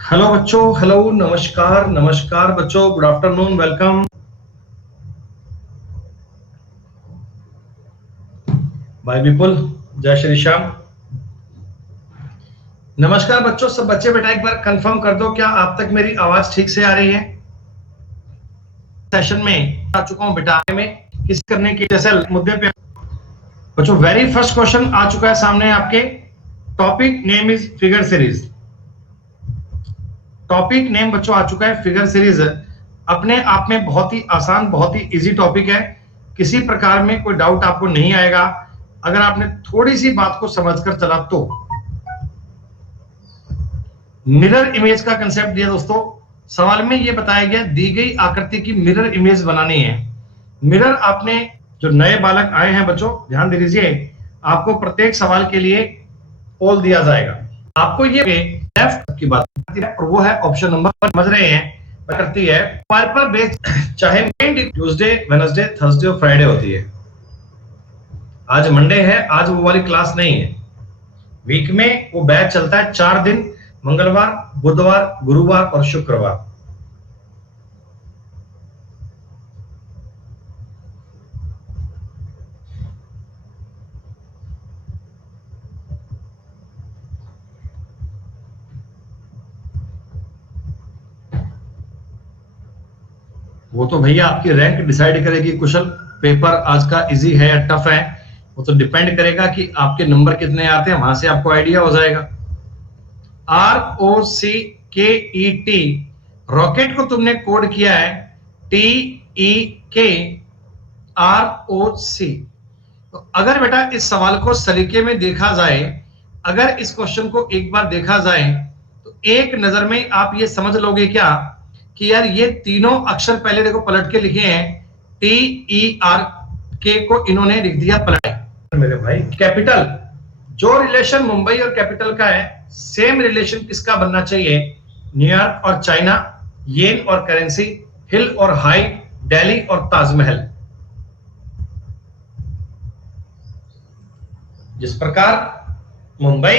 Hello बच्चों, hello, नमस्कार नमस्कार बच्चों, गुड आफ्टरनून, वेलकम। भाई विपुल, जय श्री श्याम। नमस्कार बच्चों, सब बच्चे बेटा एक बार कंफर्म कर दो, क्या आप तक मेरी आवाज ठीक से आ रही है? सेशन में आ चुका हूं बेटा, में किस करने की जैसे मुद्दे पे बच्चों। वेरी फर्स्ट क्वेश्चन आ चुका है सामने आपके। Topic name is figure series. Topic name बच्चों आ चुका है फिगर सीरीज। अपने आप में बहुत ही आसान, बहुत ही इजी टॉपिक है। किसी प्रकार में कोई डाउट आपको नहीं आएगा अगर आपने थोड़ी सी बात को समझकर चला तो। मिरर इमेज का कंसेप्ट दिया दोस्तों। सवाल में यह बताया गया, दी गई आकृति की मिरर इमेज बनानी है। मिरर आपने, जो नए बालक आए हैं बच्चों ध्यान दे दीजिए, आपको प्रत्येक सवाल के लिए पोल दिया जाएगा। आपको ये लेफ्ट की बात है और वो है ऑप्शन नंबर, समझ रहे हैं, करती है पर बेस, चाहे ट्यूसडे, वेडनेसडे, थर्सडे और फ्राइडे होती है। आज मंडे है, आज वो वाली क्लास नहीं है। वीक में वो बैच चलता है 4 दिन, मंगलवार, बुधवार, गुरुवार और शुक्रवार। वो तो भैया आपकी रैंक डिसाइड करेगी कुशल, पेपर आज का इजी है या टफ है, वो तो डिपेंड करेगा कि आपके नंबर कितने आते हैं, वहां से आपको आइडिया हो जाएगा। ROCKET, रॉकेट को तुमने कोड किया है TEKROC। तो अगर बेटा इस सवाल को सलीके में देखा जाए, अगर इस क्वेश्चन को एक बार देखा जाए, तो एक नजर में आप ये समझ लोगे क्या कि यार ये तीनों अक्षर पहले देखो पलट के लिखे हैं। TERK को इन्होंने लिख दिया पलट। मेरे भाई कैपिटल, जो रिलेशन मुंबई और कैपिटल का है, सेम रिलेशन किसका बनना चाहिए? न्यूयॉर्क और चाइना, येन और करेंसी, हिल और हाई, दिल्ली और ताजमहल। जिस प्रकार मुंबई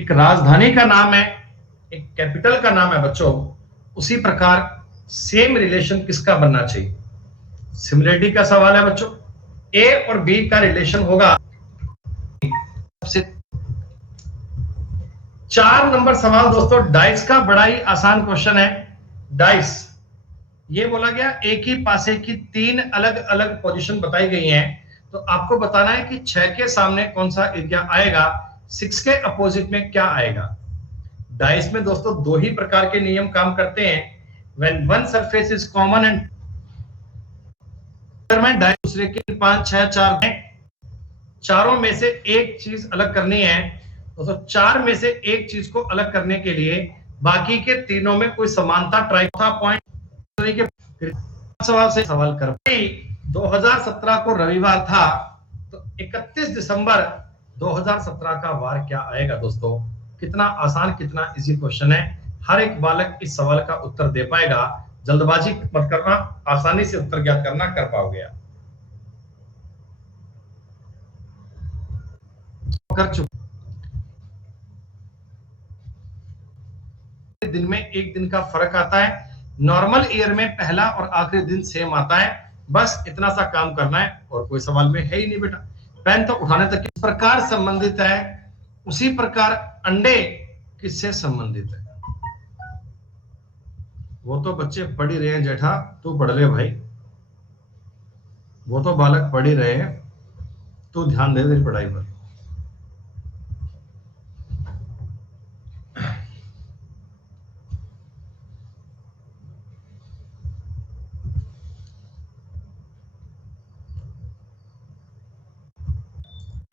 एक राजधानी का नाम है, एक कैपिटल का नाम है बच्चों, उसी प्रकार सेम रिलेशन किसका बनना चाहिए? सिमिलरिटी का सवाल है बच्चों। ए और बी का रिलेशन होगा। सबसे 4 नंबर सवाल दोस्तों, डाइस का बड़ा ही आसान क्वेश्चन है। डाइस, ये बोला गया एक ही पासे की 3 अलग अलग पोजीशन बताई गई हैं, तो आपको बताना है कि 6 के सामने कौन सा एरिया आएगा, 6 के अपोजिट में क्या आएगा। डाइस में दोस्तों दो ही प्रकार के नियम काम करते हैं। When one surface is common and में डाइस दूसरे के 5 6 4 चारों में से एक चीज अलग करनी है। दोस्तों 4 में से एक चीज को अलग करने के लिए बाकी के तीनों में कोई समानता ट्राई था पॉइंट के सवाल से सवाल कर। 2017 को रविवार था, तो 31 दिसंबर 2017 का वार क्या आएगा दोस्तों? कितना आसान, कितना इजी क्वेश्चन है। हर एक बालक इस सवाल का उत्तर दे पाएगा। जल्दबाजी मत करना, आसानी से उत्तर ज्ञात करना कर पाओगे आप। कर चुके दिन में एक दिन का फर्क आता है। नॉर्मल ईयर में पहला और आखिरी दिन सेम आता है। बस इतना सा काम करना है और कोई सवाल में है ही नहीं बेटा। पेन तो उठाने तक किस प्रकार संबंधित है, उसी प्रकार अंडे किससे संबंधित है? वो तो बच्चे पढ़ ही रहे हैं जेठा, तू पढ़ ले भाई। वो तो बालक पढ़ ही रहे हैं, तू ध्यान दे तेरी पढ़ाई पर।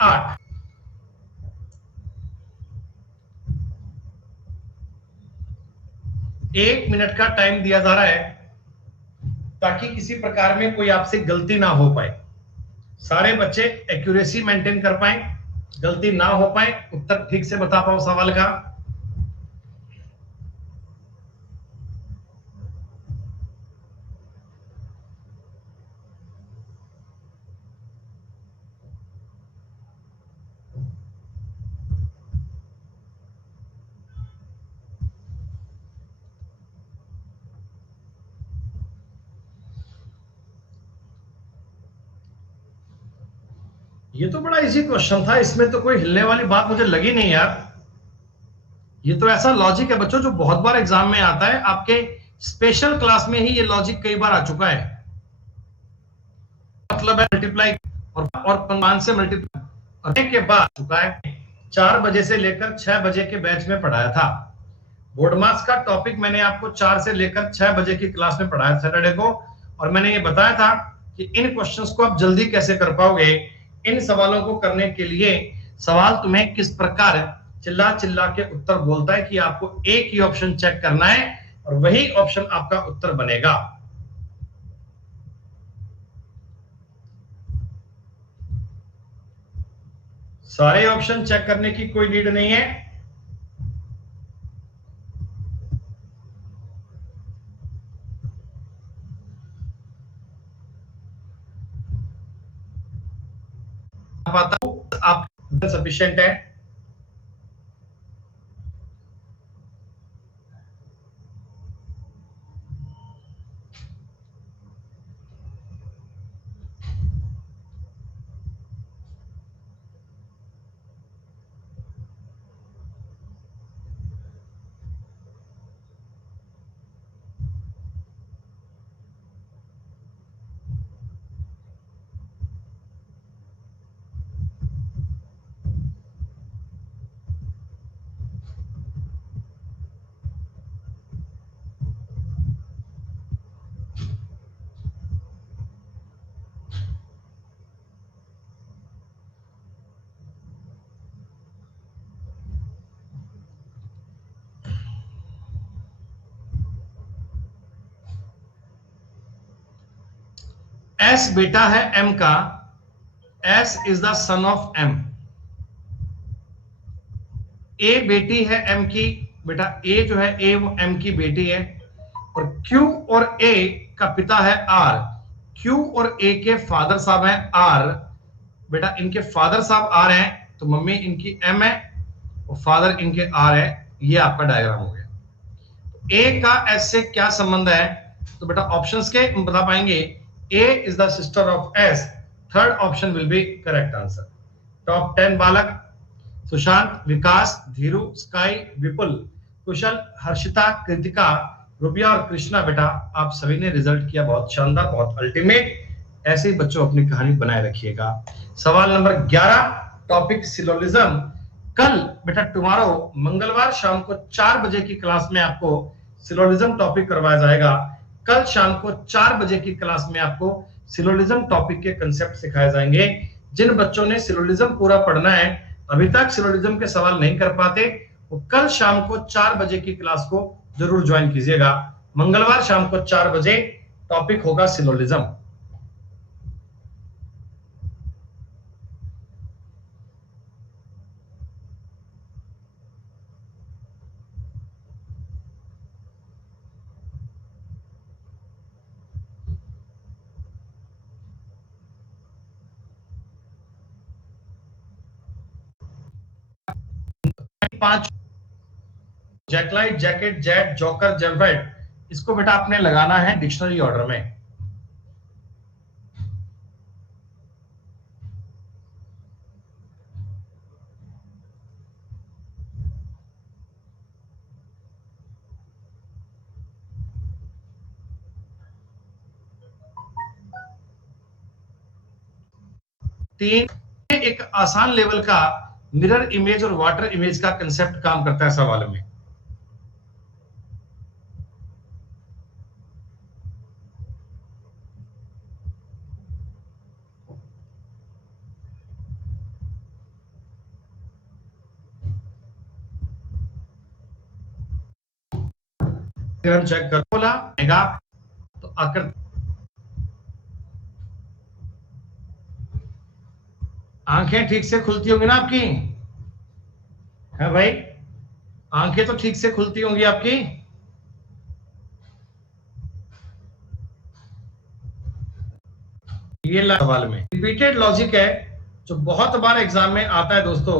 आठ, 1 मिनट का टाइम दिया जा रहा है ताकि किसी प्रकार में कोई आपसे गलती ना हो पाए, सारे बच्चे एक्यूरेसी मेंटेन कर पाए, गलती ना हो पाए, उत्तर ठीक से बता पाओ सवाल का। ये तो बड़ा इजी क्वेश्चन था, इसमें तो कोई हिलने वाली बात मुझे लगी नहीं यार। ये तो ऐसा लॉजिक है बच्चों जो बहुत बार एग्जाम में आता है, आपके स्पेशल क्लास में ही ये लॉजिक कई बार आ चुका है। मतलब है मल्टीप्लाई और 5 से मल्टीप्लाई के बाद चुका है। 4 बजे से लेकर 6 बजे के बैच में पढ़ाया था। बोर्ड मार्क्स का टॉपिक मैंने आपको 4 से लेकर 6 बजे की क्लास में पढ़ाया सैटरडे को, और मैंने ये बताया था कि इन क्वेश्चंस को आप जल्दी कैसे कर पाओगे। इन सवालों को करने के लिए सवाल तुम्हें किस प्रकार चिल्ला चिल्ला के उत्तर बोलता है कि आपको एक ही ऑप्शन चेक करना है और वही ऑप्शन आपका उत्तर बनेगा। सारे ऑप्शन चेक करने की कोई नीड नहीं है। आप सफिशिएंट है। एस बेटा है एम का, S is the son of M. A बेटी है एम की, बेटा ए जो है ए वो एम की बेटी है। और क्यू और ए का पिता है आर, क्यू और ए के फादर साहब हैं आर। बेटा इनके फादर साहब आर हैं तो मम्मी इनकी एम है और फादर इनके आर है। ये आपका डायग्राम हो गया। ए का एस से क्या संबंध है, तो बेटा ऑप्शंस के बता पाएंगे। A is the sister of S, third option will be correct answer. Top 10 बालक सुशांत, विकास, धीरू, स्काई, विपुल, कुशल, हर्षिता, कृतिका, रुबिया और कृष्णा, बेटा आप सभी ने रिजल्ट किया बहुत शानदार, बहुत अल्टीमेट। ऐसे ही बच्चों अपनी कहानी बनाए रखिएगा। सवाल नंबर 11, टॉपिक सिलोलिज्म। कल बेटा टुमारो मंगलवार शाम को 4 बजे की क्लास में आपको सिलोलिज्म टॉपिक करवाया जाएगा। कल शाम को 4 बजे की क्लास में आपको सिलोलिज्म टॉपिक के कंसेप्ट सिखाए जाएंगे। जिन बच्चों ने सिलोलिज्म पूरा पढ़ना है, अभी तक सिलोलिज्म के सवाल नहीं कर पाते, वो कल शाम को 4 बजे की क्लास को जरूर ज्वाइन कीजिएगा। मंगलवार शाम को 4 बजे टॉपिक होगा सिलोलिज्म। पांच जैकलाइट, जैकेट, जेट, जोकर, जेवेट, इसको बेटा आपने लगाना है डिक्शनरी ऑर्डर में। तीन, एक आसान लेवल का मिरर इमेज और वाटर इमेज का कंसेप्ट काम करता है सवाल में। हम चेक कर बोला तो आकर आंखें ठीक से खुलती होंगी ना आपकी, है भाई? आंखें तो ठीक से खुलती होंगी आपकी। ये सवाल में रिपीटेड लॉजिक है जो बहुत बार एग्जाम में आता है दोस्तों।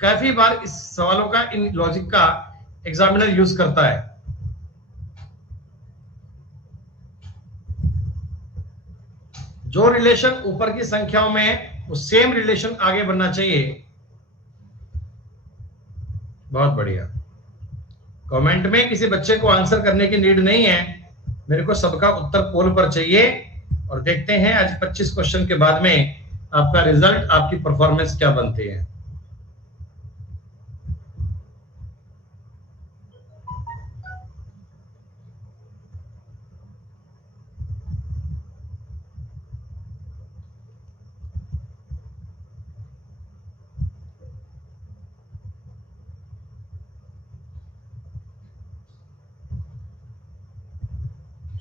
काफी बार इस सवालों का, इन लॉजिक का एग्जामिनर यूज करता है। जो रिलेशन ऊपर की संख्याओं में वो सेम रिलेशन आगे बढ़ना चाहिए। बहुत बढ़िया। कमेंट में किसी बच्चे को आंसर करने की नीड नहीं है, मेरे को सबका उत्तर पोल पर चाहिए। और देखते हैं आज 25 क्वेश्चन के बाद में आपका रिजल्ट, आपकी परफॉर्मेंस क्या बनती है।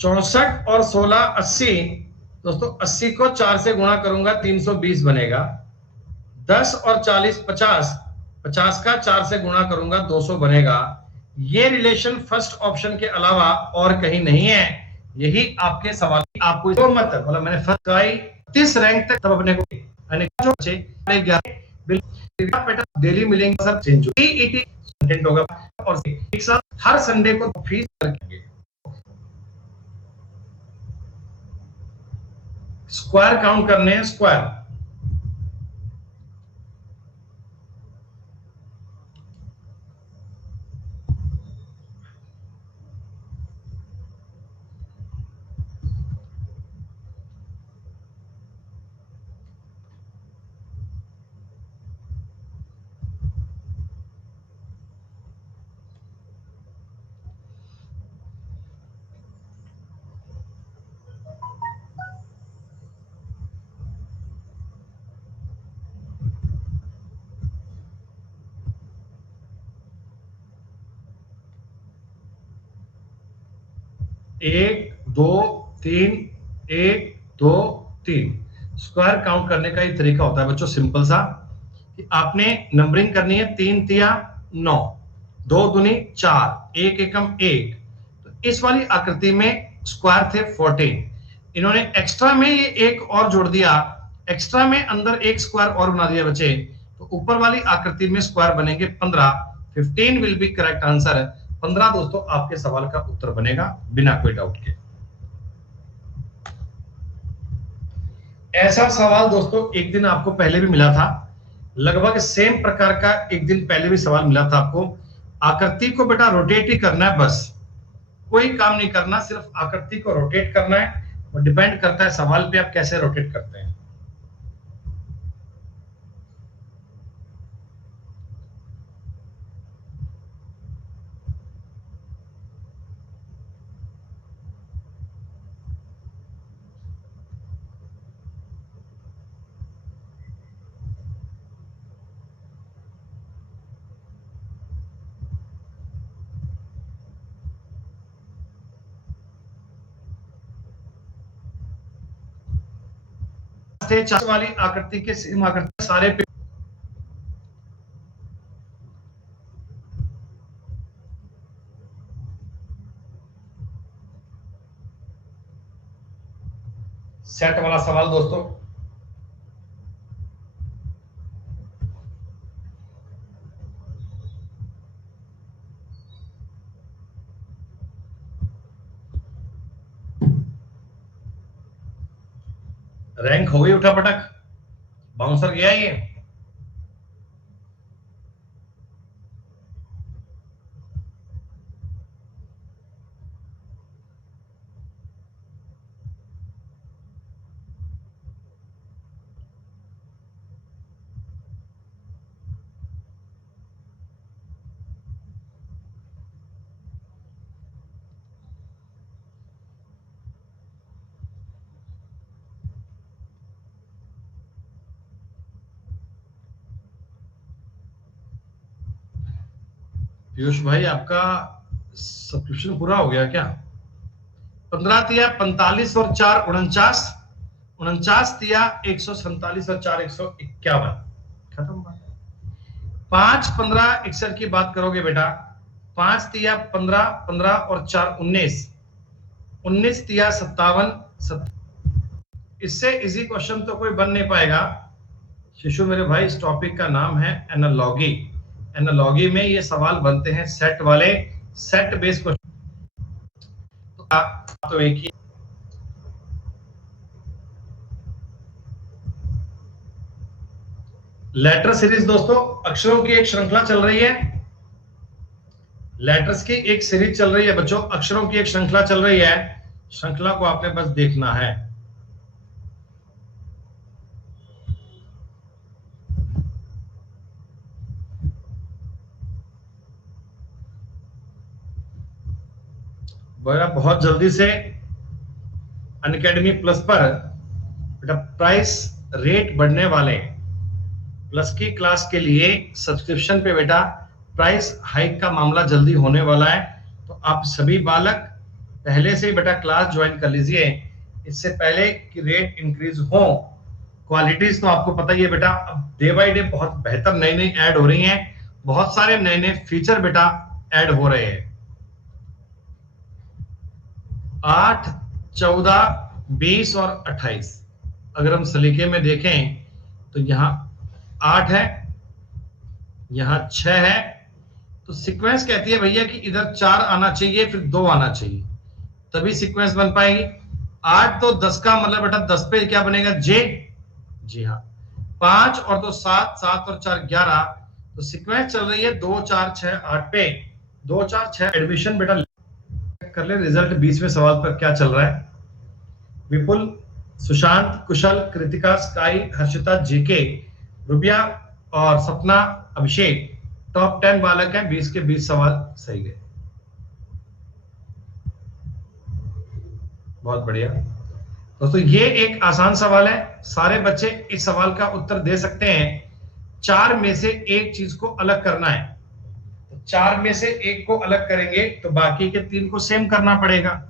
चौसठ और 16 80। दोस्तों 80 को 4 से गुणा करूंगा 320 बनेगा। 10 और 40 50, 50 का 4 से गुणा करूंगा 200 बनेगा। ये रिलेशन फर्स्ट ऑप्शन के अलावा और कहीं नहीं है। यही आपके सवाल आपको तो मत मतलब मैंने फर्स्ट का 30 रैंक तक तब अपने को यानी जो बच्चे बिल्कुल डेली मिलेंगे सर, चेंज ईटी कंटेंट होगा और एक साथ हर संडे को फीस करके स्क्वायर काउंट करने हैं। स्क्वायर एक दो तीन, एक दो तीन। स्क्वायर काउंट करने का ही तरीका होता है बच्चों, सिंपल सा कि आपने नंबरिंग करनी है 3 तिया 9, 2 दूनी 4, 1 एकम 1। तो इस वाली आकृति में स्क्वायर थे 14, इन्होंने एक्स्ट्रा में ये एक और जोड़ दिया, एक्स्ट्रा में अंदर एक स्क्वायर और बना दिया बच्चे, तो ऊपर वाली आकृति में स्क्वायर बनेंगे 15। 15 विल बी करेक्ट आंसर। 15 दोस्तों आपके सवाल का उत्तर बनेगा बिना कोई डाउट के। ऐसा सवाल दोस्तों एक दिन आपको पहले भी मिला था, लगभग सेम प्रकार का एक दिन पहले भी सवाल मिला था आपको। आकृति को बेटा रोटेट ही करना है, बस कोई काम नहीं करना, सिर्फ आकृति को रोटेट करना है। और डिपेंड करता है सवाल पे आप कैसे रोटेट करते हैं। चार वाली आकृति के सेम आकृति सारे पे सेट वाला सवाल दोस्तों। रैंक हो गई उठा पटक, बाउंसर गया ये। पीयूष भाई आपका सब्सक्रिप्शन पूरा हो गया क्या? 15 तिया 45 और 4 49, 49 तिया 147 और 4 151। खत्म बात। 5 15 61 की बात करोगे बेटा, 5 तिया 15, 15 और 4 19, 19 तिया 57। इससे इजी क्वेश्चन तो कोई बन नहीं पाएगा शिशु मेरे भाई। इस टॉपिक का नाम है एनालॉगी। एनालॉगी में ये सवाल बनते हैं सेट वाले, सेट बेस्ड क्वेश्चन। तो एक ही लेटर सीरीज दोस्तों, अक्षरों की एक श्रृंखला चल रही है। लेटर्स की एक सीरीज चल रही है बच्चों, अक्षरों की एक श्रृंखला चल रही है। श्रृंखला को आपने बस देखना है। बहुत जल्दी से अनअकैडमी प्लस पर बेटा प्राइस रेट बढ़ने वाले हैं। प्लस की क्लास के लिए सब्सक्रिप्शन पे बेटा प्राइस हाइक का मामला जल्दी होने वाला है। तो आप सभी बालक पहले से ही बेटा क्लास ज्वाइन कर लीजिए, इससे पहले कि रेट इंक्रीज हो। क्वालिटीज तो आपको पता ही है बेटा, अब डे बाय डे बहुत बेहतर नई नई ऐड हो रही हैं, बहुत सारे नए नए फीचर बेटा ऐड हो रहे हैं। 8, 14, 20 और 28 अगर हम सलीके में देखें तो यहाँ 8 है, यहाँ 6 है। तो सीक्वेंस कहती है भैया कि इधर 4 आना चाहिए, फिर 2 आना चाहिए, तभी सीक्वेंस बन पाएगी। 8 तो 10 का मतलब बेटा 10 पे क्या बनेगा, जे। जी हाँ, 5 और 2 7, 7 और 4 11। तो सीक्वेंस चल रही है 2 4 6 8 पे। 2 4 6 एडमिशन बेटा कर ले। रिजल्ट 20वें सवाल पर क्या चल रहा है। विपुल, सुशांत, कुशल, कृतिका, स्काई, हर्षिता, जेके, रुबिया और सपना, अभिषेक टॉप 10 बालक हैं। 20 के 20 सवाल सही गए। बहुत बढ़िया दोस्तों, ये एक आसान सवाल है, सारे बच्चे इस सवाल का उत्तर दे सकते हैं। 4 में से एक चीज को अलग करना है, तो 4 में से एक को अलग करेंगे तो बाकी के 3 को सेम करना पड़ेगा।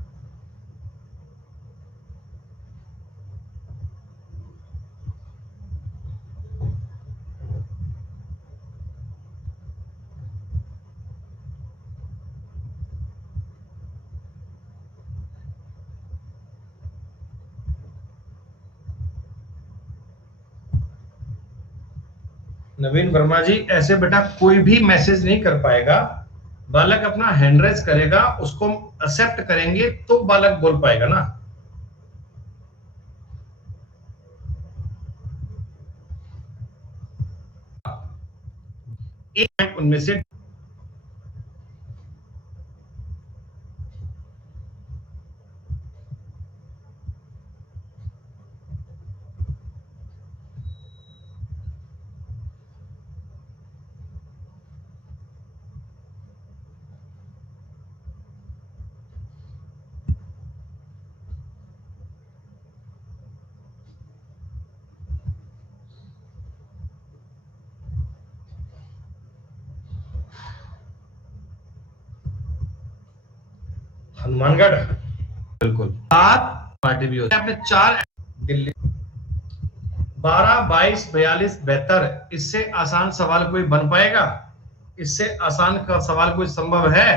नवीन वर्मा जी, ऐसे बेटा कोई भी मैसेज नहीं कर पाएगा। बालक अपना हैंड रेज करेगा, उसको एक्सेप्ट करेंगे तो बालक बोल पाएगा ना। एक पॉइंट उनमें से हनुमानगढ़ बिल्कुल 7 पार्टी भी होती है। आपने 4 दिल्ली 12 22 42 72। इससे आसान सवाल कोई बन पाएगा? इससे आसान का सवाल कोई संभव है?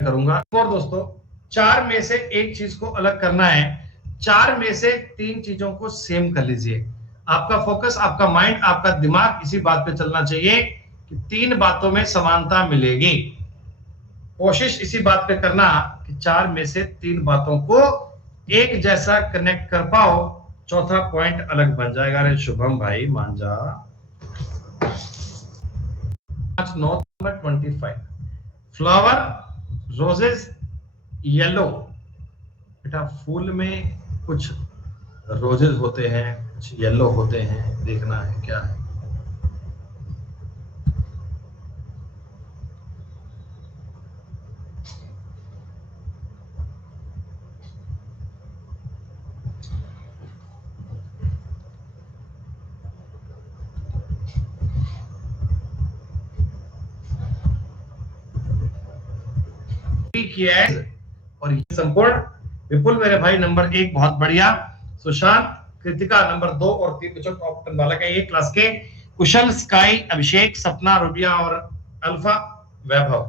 करूंगा। और दोस्तों 4 में से एक चीज को अलग करना है, 4 में से 3 चीजों को सेम कर लीजिए। आपका फोकस, आपका माइंड, आपका दिमाग इसी बात पे चलना चाहिए कि 3 बातों में समानता मिलेगी। कोशिश इसी बात पे करना कि 4 में से 3 बातों को एक जैसा कनेक्ट कर पाओ, चौथा पॉइंट अलग बन जाएगा। अरे शुभम भाई मान जा। 25 फ्लावर रोजेस येलो। बेटा फूल में कुछ रोजेस होते हैं, कुछ येलो होते हैं, देखना है क्या है। किया है और ये संपूर्ण। विपुल मेरे भाई नंबर 1, बहुत बढ़िया। सुशांत, कृतिका नंबर 2 और 3 बच्चों टॉप 10 बालक है ये क्लास के। कुशल, स्काई, अभिषेक, सपना, रुबिया और अल्फा, वैभव।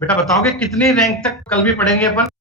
बेटा बताओगे कितनी रैंक तक कल भी पढ़ेंगे अपन?